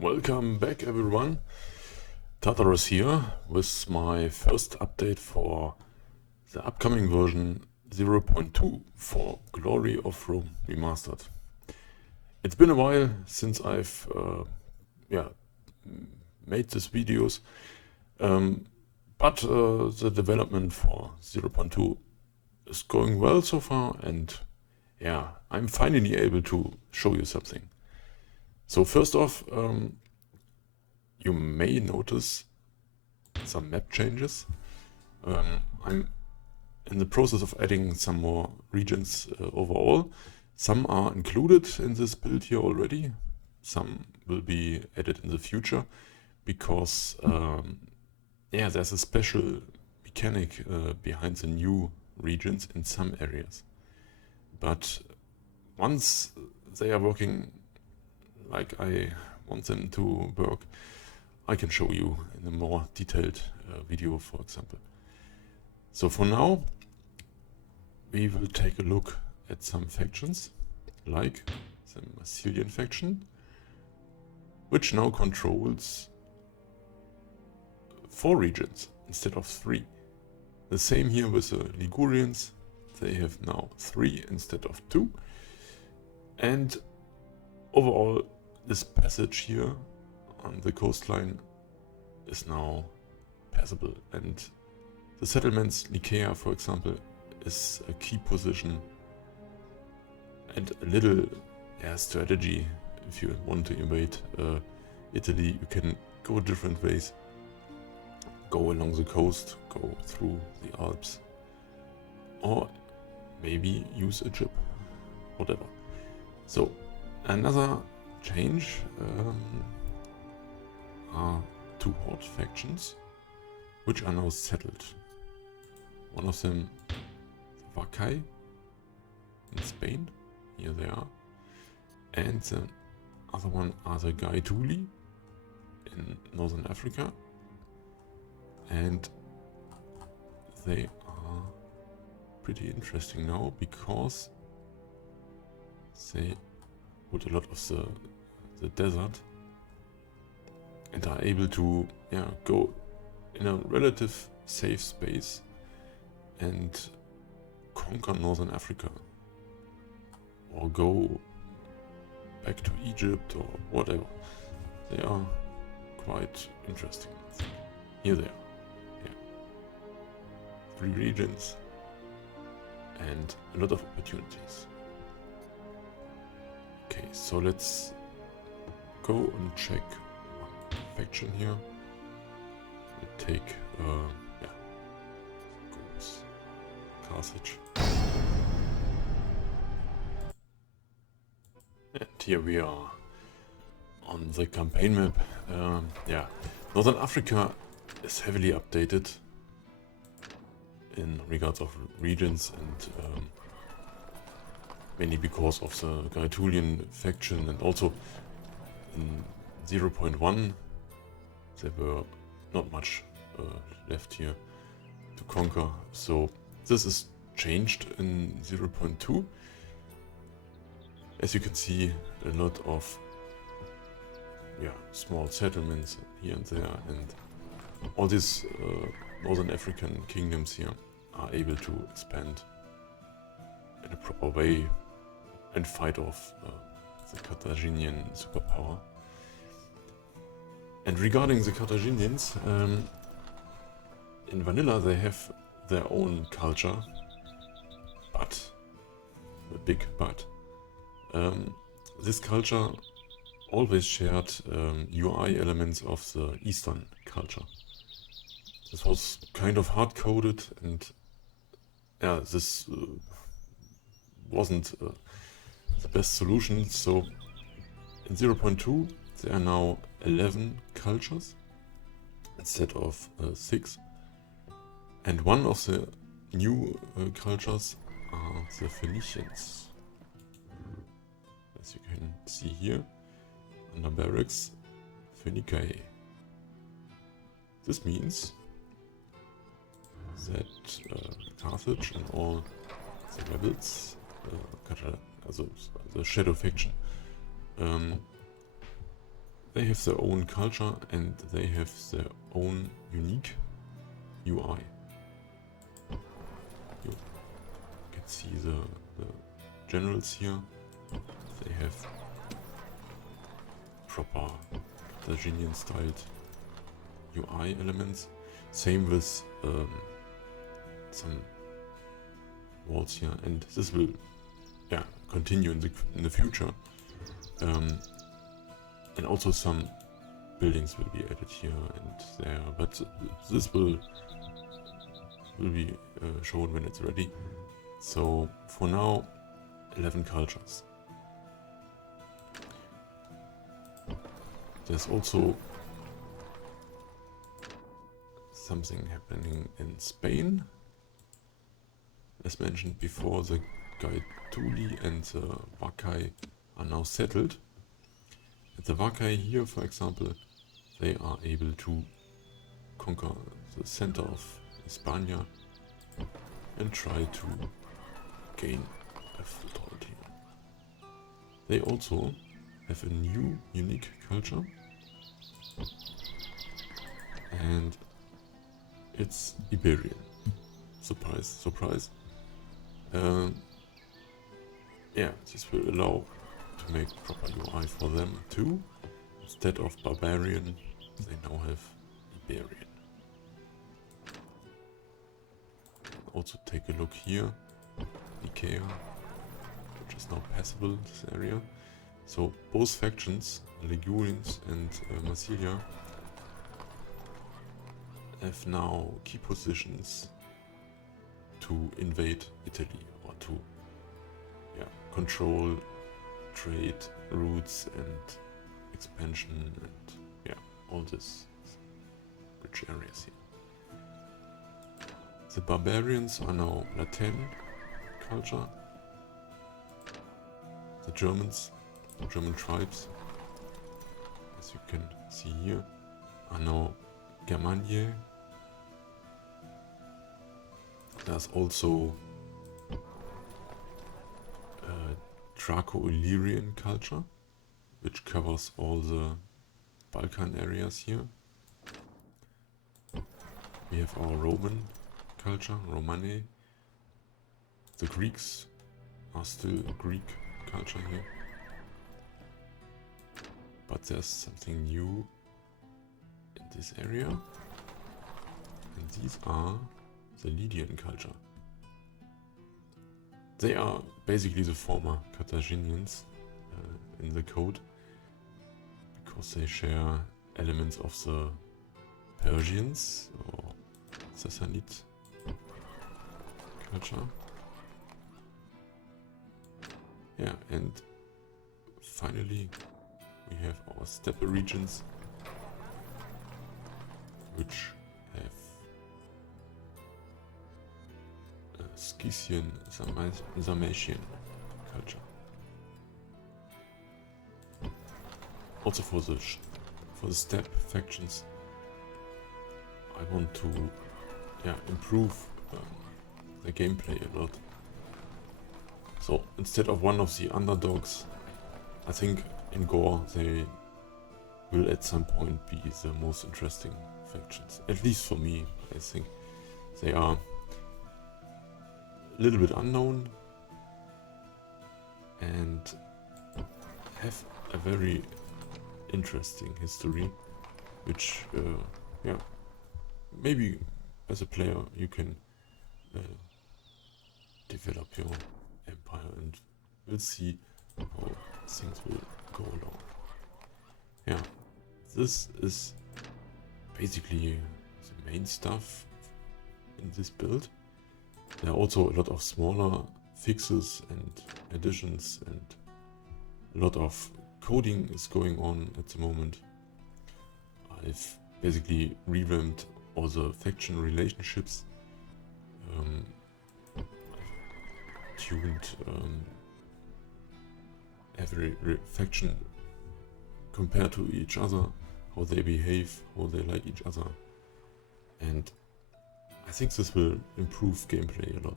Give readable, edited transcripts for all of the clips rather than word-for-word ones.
Welcome back everyone. Tartarus here with my first update for the upcoming version 0.2 for Glory of Rome Remastered. It's been a while since I've made these videos, but the development for 0.2 is going well so far, and yeah, I'm finally able to show you something. So first off, you may notice some map changes. I'm in the process of adding some more regions overall. Some are included in this build here already. Some will be added in the future because there's a special mechanic behind the new regions in some areas. But once they are working like I want them to work, I can show you in a more detailed video, for example. So for now, we will take a look at some factions, like the Massilian faction, which now controls 4 regions instead of 3. The same here with the Ligurians, they have now 3 instead of 2. And overall, this passage here on the coastline is now passable, and the settlements Nicaea, for example, is a key position and a little strategy. If you want to invade Italy, you can go different ways. Go along the coast, go through the Alps, or maybe use a ship, whatever. So another change are 2 horde factions which are now settled. One of them, the Vakai in Spain, here they are, and the other one are the Gaetuli in Northern Africa, and they are pretty interesting now because they put a lot of the desert and are able to go in a relative safe space and conquer Northern Africa, or go back to Egypt or whatever. They are quite interesting, I think. Here they are. Yeah. 3 regions and a lot of opportunities. Okay, so let's go and check one faction here. We take Carthage. And here we are on the campaign map. Northern Africa is heavily updated in regards of regions, and mainly because of the Gaetulian faction, and also in 0.1 there were not much left here to conquer. So this is changed in 0.2. As you can see, a lot of small settlements here and there, and all these Northern African kingdoms here are able to expand in a proper way and fight off the Carthaginian superpower. And regarding the Carthaginians, in vanilla they have their own culture, but, a big but, this culture always shared UI elements of the Eastern culture. This was kind of hard-coded, and this wasn't the best solution. So in 0.2 there are now 11 cultures instead of 6, and one of the new cultures are the Phoenicians. As you can see here under barracks, Phoenicae. This means that Carthage and all the rebels, also the Shadow faction, they have their own culture and they have their own unique UI. You can see the generals here. They have proper Carthaginian styled UI elements. Same with some walls here, and this will continue in the future. And also some buildings will be added here and there, but this will be shown when it's ready. So for now, 11 cultures. There's also something happening in Spain. As mentioned before, the Gaetuli and the Vacai are now settled. And the Vacai here, for example, they are able to conquer the center of Hispania and try to gain a foothold here. They also have a new unique culture, and it's Iberian. Surprise, surprise. Yeah, this will allow to make proper UI for them too. Instead of barbarian, they now have Iberian. Also take a look here, Nicaea, which is now passable, this area. So both factions, Ligurians and Massilia, have now key positions to invade Italy or to control trade routes and expansion and all this rich areas here. The barbarians are now Latin culture. The Germans, the German tribes, as you can see here, are now Germaniae. There's also Draco-Illyrian culture, which covers all the Balkan areas here. We have our Roman culture, Romane. The Greeks are still Greek culture here. But there's something new in this area. And these are the Lydian culture. They are basically the former Carthaginians in the code, because they share elements of the Persians or Sassanid culture. Yeah, and finally we have our steppe regions, which have Scythian, Sarmatian culture. Also for the steppe factions, I want to improve the gameplay a lot. So instead of one of the underdogs, I think in GoRR they will at some point be the most interesting factions. At least for me, I think they are a little bit unknown and have a very interesting history, which maybe as a player you can develop your empire, and we'll see how things will go along. Yeah, this is basically the main stuff in this build. There are also a lot of smaller fixes and additions, and a lot of coding is going on at the moment. I've basically revamped all the faction relationships. I've tuned every faction compared to each other, how they behave, how they like each other, and I think this will improve gameplay a lot.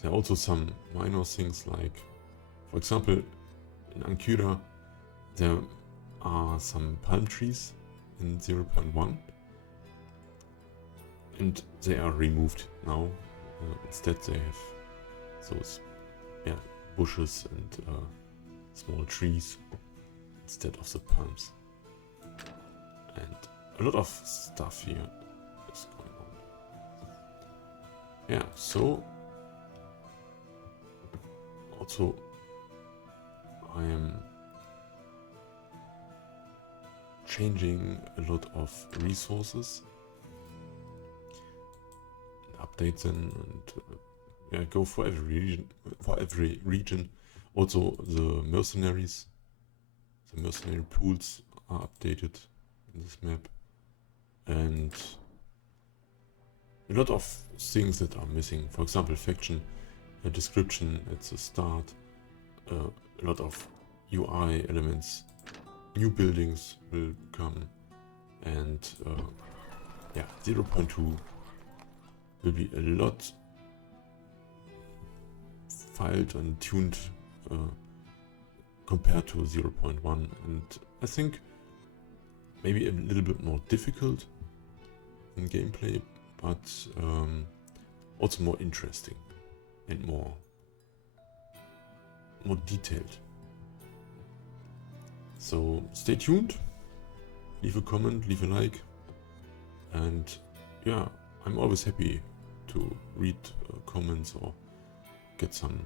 There are also some minor things like, for example, in Ankyra There are some palm trees in 0.1 and they are removed now. Instead they have those bushes and small trees instead of the palms. And a lot of stuff here is going on. Yeah, so also I am changing a lot of resources, update them, and go for every region. Also the mercenary pools are updated in this map, and a lot of things that are missing. For example, faction description at the start, a lot of UI elements, new buildings will come, and 0.2 will be a lot filed and tuned compared to 0.1, and I think maybe a little bit more difficult in gameplay, but also more interesting and more detailed. So stay tuned, leave a comment, leave a like, and yeah, I'm always happy to read comments or get some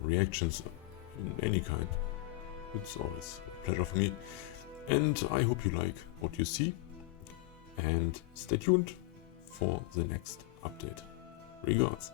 reactions in any kind. It's always a pleasure for me, and I hope you like what you see, and stay tuned for the next update. Regards.